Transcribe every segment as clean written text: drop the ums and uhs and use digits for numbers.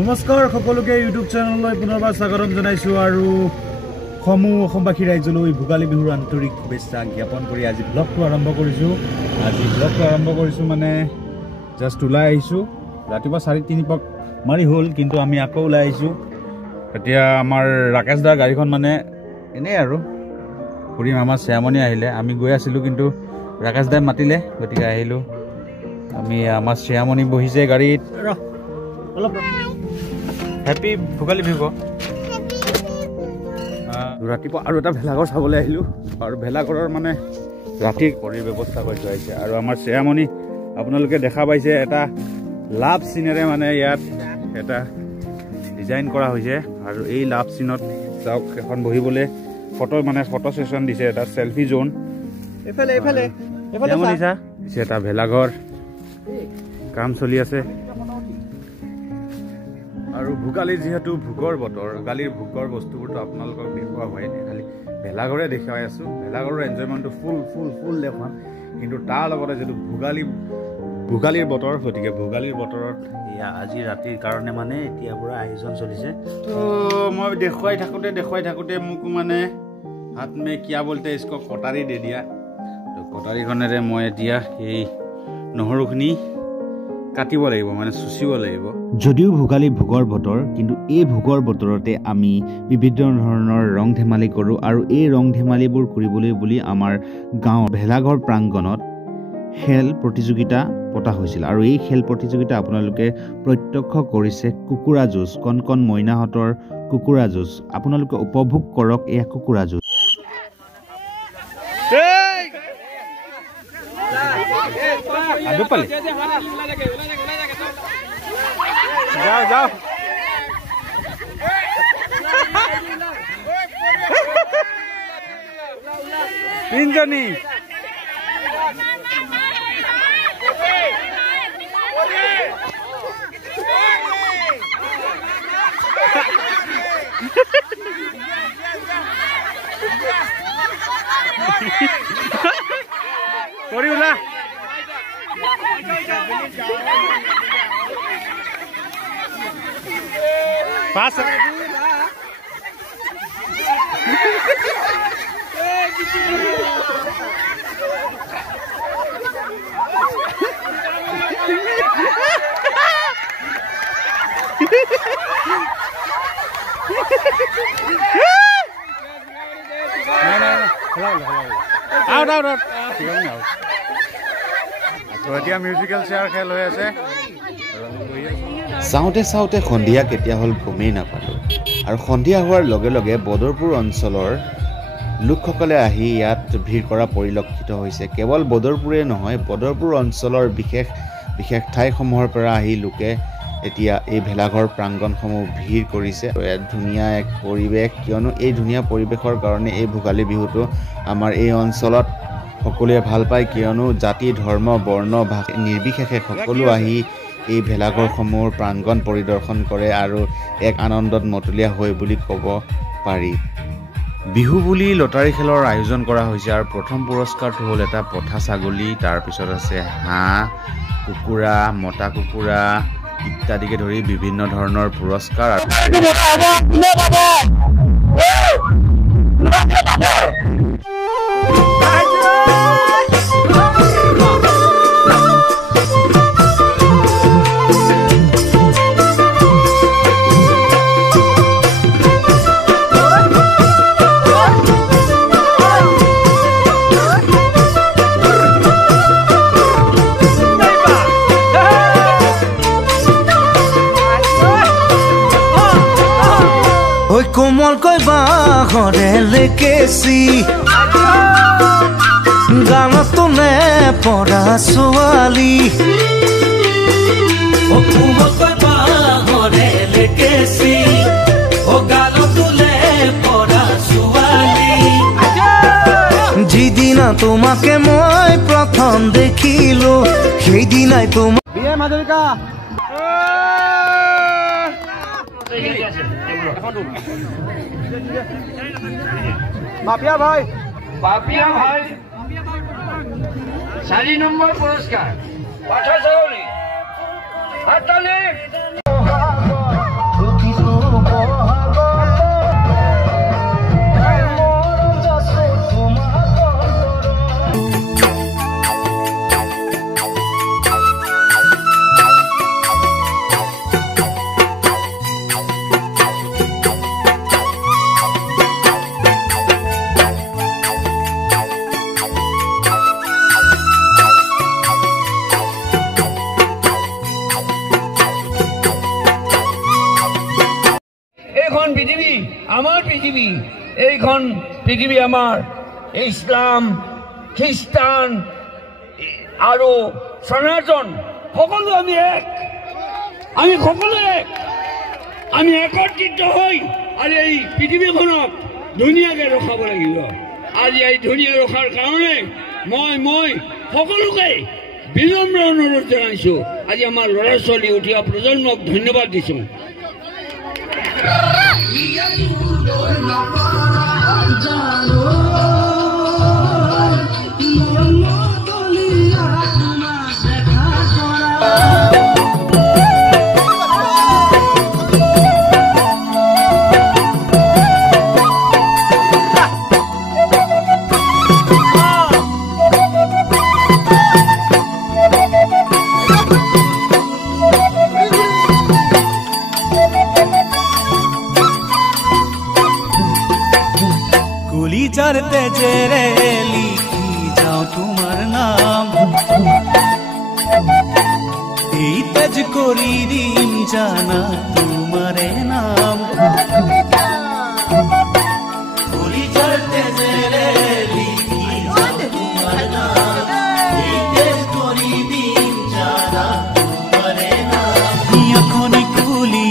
নমস্কাৰ সকলোকে ইউটিউব চেনেললৈ পুনৰবাৰ স্বাগতম জনাইছো আৰু অসমবাসী ৰাইজলৈ ভোগালী বিহুৰ আন্তৰিক শুভেচ্ছা জ্ঞাপন কৰি আজি ব্লগটো আৰম্ভ কৰিছো মানে জাষ্ট ওলাই আহিছো ৰাতিপুৱা 3:30 পাক মাৰি হ'ল কিন্তু আমি আকৌ ওলাই আহিছো এতিয়া আমাৰ ৰাকেশ দাৰ গাড়ীখন মানে এনে আৰু পুৰি মামা শ্যামনি আহিলে আমি গৈ আছিলো কিন্তু ৰাকেশ দাই মাতিলে গতিকে আহিলো আমি আমাৰ শ্যামনি বহিছে গাড়ীত অলপ হ্যাপি ভোগালী বিহু ৰাতিপুৱা আৰু এটা ভেলাঘৰ চাবলৈ আহিলো আৰু ভেলাঘৰৰ মানে ৰাতি কৰি ব্যৱস্থা কৰি থোৱা হৈছে আৰু আমাৰ শ্যামনি আপোনালোকে দেখা পাইছে এটা লাভ চিনেৰে মানে ইয়াত এটা ডিজাইন কৰা হৈছে আৰু এই লাভ চিনত চাওক এখন বহিবলৈ ফটো সেশন দিছে এটা সেলফি জোন এফালে এটা ভেলাঘৰ কাম চলি আছে আৰু ভোগালী যেহেতু ভোগৰ বতৰ গালিৰ ভোগৰ বস্তুবোৰটো আপোনালোকক দেখুওৱা হয় নাই খালি ভেলাঘৰে দেখাই আছো ভেলাঘৰৰ এনজয়মেণ্টটো ফুল দেখাম কিন্তু তাৰ লগতে যেটো ভোগালীৰ বতৰ গতিকে ভোগালীৰ বতৰত এয়া আজি ৰাতিৰ কাৰণে মানে এতিয়া পুৰা আয়োজন চলিছে তো মই দেখুৱাই থাকোতে মোক মানে হাত মে কিয়া বলতে ইসকো কটাৰী দে দিয়া তো কটাৰীখনেৰে মই এতিয়া এই নহৰুখিনি কাটিব লাগিব মানে চুচিব লাগিব যদিও ভোগালী ভোগৰ বতৰ কিন্তু এই ভোগৰ বতৰতে আমি বিভিন্ন ধৰণৰ ৰং ধেমালি কৰোঁ আৰু এই ৰং ধেমালিবোৰ কৰিবলৈ বুলি আমাৰ গাঁৱৰ ভেলাঘৰ প্ৰাংগণত খেল প্ৰতিযোগিতা পতা হৈছিল আৰু এই খেল প্ৰতিযোগিতা আপোনালোকে প্ৰত্যক্ষ কৰিছে কুকুৰা যুঁজ কণ মইনাহঁতৰ কুকুৰা যুঁজ আপোনালোকে উপভোগ কৰক এই কুকুৰা যুঁজ যাও তিনজনী কৰি ওলা পাঁচ এতিয়া মিউজিকেল চেয়াৰ খেল হৈ আছে চাওঁতে সন্ধিয়া কেতিয়া হ'ল গমেই নাপালোঁ আৰু সন্ধিয়া হোৱাৰ লগে লগে বদৰপুৰ অঞ্চলৰ লোকসকলে আহি ইয়াত ভিৰ কৰা পৰিলক্ষিত হৈছে কেৱল বদৰপুৰে নহয় বদৰপুৰ অঞ্চলৰ বিশেষ ঠাইসমূহৰ পৰা আহি লোকে এতিয়া এই ভেলাঘৰ প্ৰাংগণসমূহ ভিৰ কৰিছে ইয়াত ধুনীয়া এক পৰিৱেশ কিয়নো এই ধুনীয়া পৰিৱেশৰ কাৰণে এই ভোগালী বিহুটো আমাৰ এই অঞ্চলত সকলোৱে ভাল পায় কিয়নো জাতি ধৰ্ম বৰ্ণ ভাষা নিৰ্বিশেষে সকলো আহি এই ভেলাঘৰসমূহৰ প্ৰাংগণ পৰিদৰ্শন কৰে আৰু এক আনন্দত মতলীয়া হয় বুলি ক'ব পাৰি বিহু বুলি লটাৰী খেলৰ আয়োজন কৰা হৈছে আৰু প্ৰথম পুৰস্কাৰটো হ'ল এটা পঠা ছাগলী তাৰপিছত আছে হাঁহ কুকুৰা মতা কুকুৰা ইত্যাদিকে ধৰি বিভিন্ন ধৰণৰ পুৰস্কাৰ কোমলকৈ বাঁহৰে লেকেচি গানতো নে পৰা ছোৱালী কোমলকৈ বাঁহৰে লেকেচি গানতো নে পৰা ছোৱালী যিদিনা তোমাকে মই প্ৰথম দেখিলো সেইদিনাই তোমাক বিয়ে মাধুৰিকা माफिया भाई 4 नंबर पुरस्कार 5 हाताली এখন পৃথিৱী আমাৰ পৃথিৱী এইখন পৃথিৱী আমাৰ ইছলাম খ্ৰীষ্টান আৰু সনাতন সকলো আমি এক আমি সকলো এক আমি একত্ৰিত হৈ আৰু এই পৃথিৱীখনক ধুনীয়াকৈ ৰখাব লাগিব আজি এই ধুনীয়া ৰখাৰ কাৰণে মই সকলোকে বিনম্ৰ অনুৰোধ জনাইছোঁ আজি আমাৰ ল'ৰা ছোৱালী উঠি অহা প্ৰজন্মক ধন্যবাদ দিছোঁ चढ़ते जेरे लिखी जाओ तुम्हार नाम तेज करी दिन जाना तुम्हारे नाम गोली चढ़ते जेरे लिखी जाओ तुम्हार नाम तेज करी दिन जाना तुम्हारे नाम यखनी कुली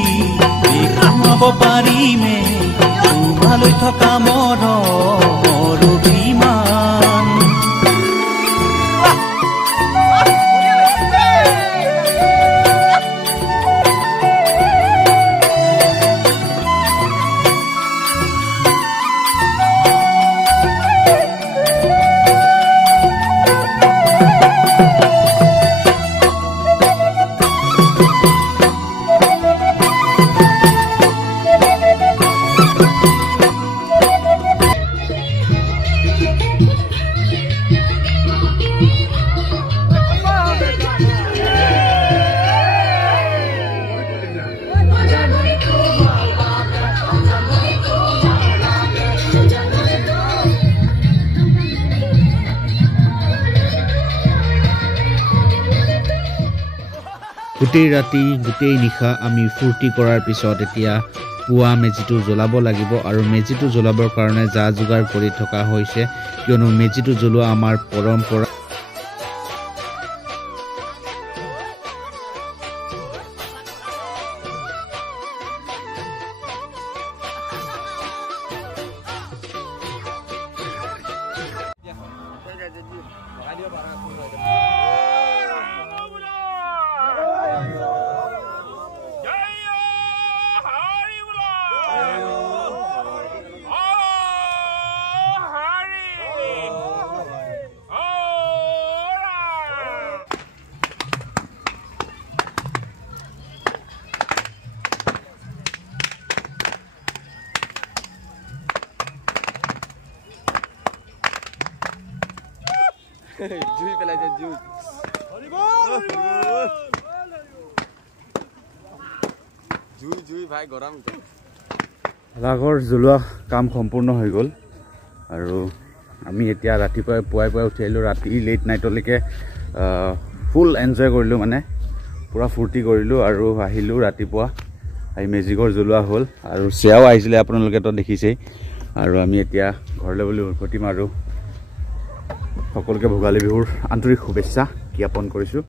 देखाब पारी में तुम्हारे थका मोर গোটেই ৰাতি গোটেই নিশা আমি ফূৰ্তি কৰাৰ পিছত এতিয়া পুৱা মেজিটো জ্বলাব লাগিব আৰু মেজিটো জ্বলাবৰ কাৰণে যা যোগাৰ কৰি থকা হৈছে কিয়নো মেজিটো জ্বলোৱা আমাৰ পৰম্পৰা জুই পেলাইছে জুই জুই জুই ভাই গৰম ভেলাঘৰ জ্বলোৱা কাম সম্পূৰ্ণ হৈ গ'ল আৰু আমি এতিয়া ৰাতিপুৱাই পুৱাই উঠি আহিলোঁ ৰাতি লেট নাইটলৈকে ফুল এনজয় কৰিলোঁ মানে পুৰা ফূৰ্তি কৰিলোঁ আৰু আহিলোঁ ৰাতিপুৱা আহি মেজিঘৰ জ্বলোৱা হ'ল আৰু চিয়াও আহিছিলে আপোনালোকেতো দেখিছেই আৰু আমি এতিয়া ঘৰলৈ বুলি উভতিম আৰু সকলোকে ভোগালী বিহুৰ আন্তৰিক শুভেচ্ছা জ্ঞাপন কৰিছোঁ।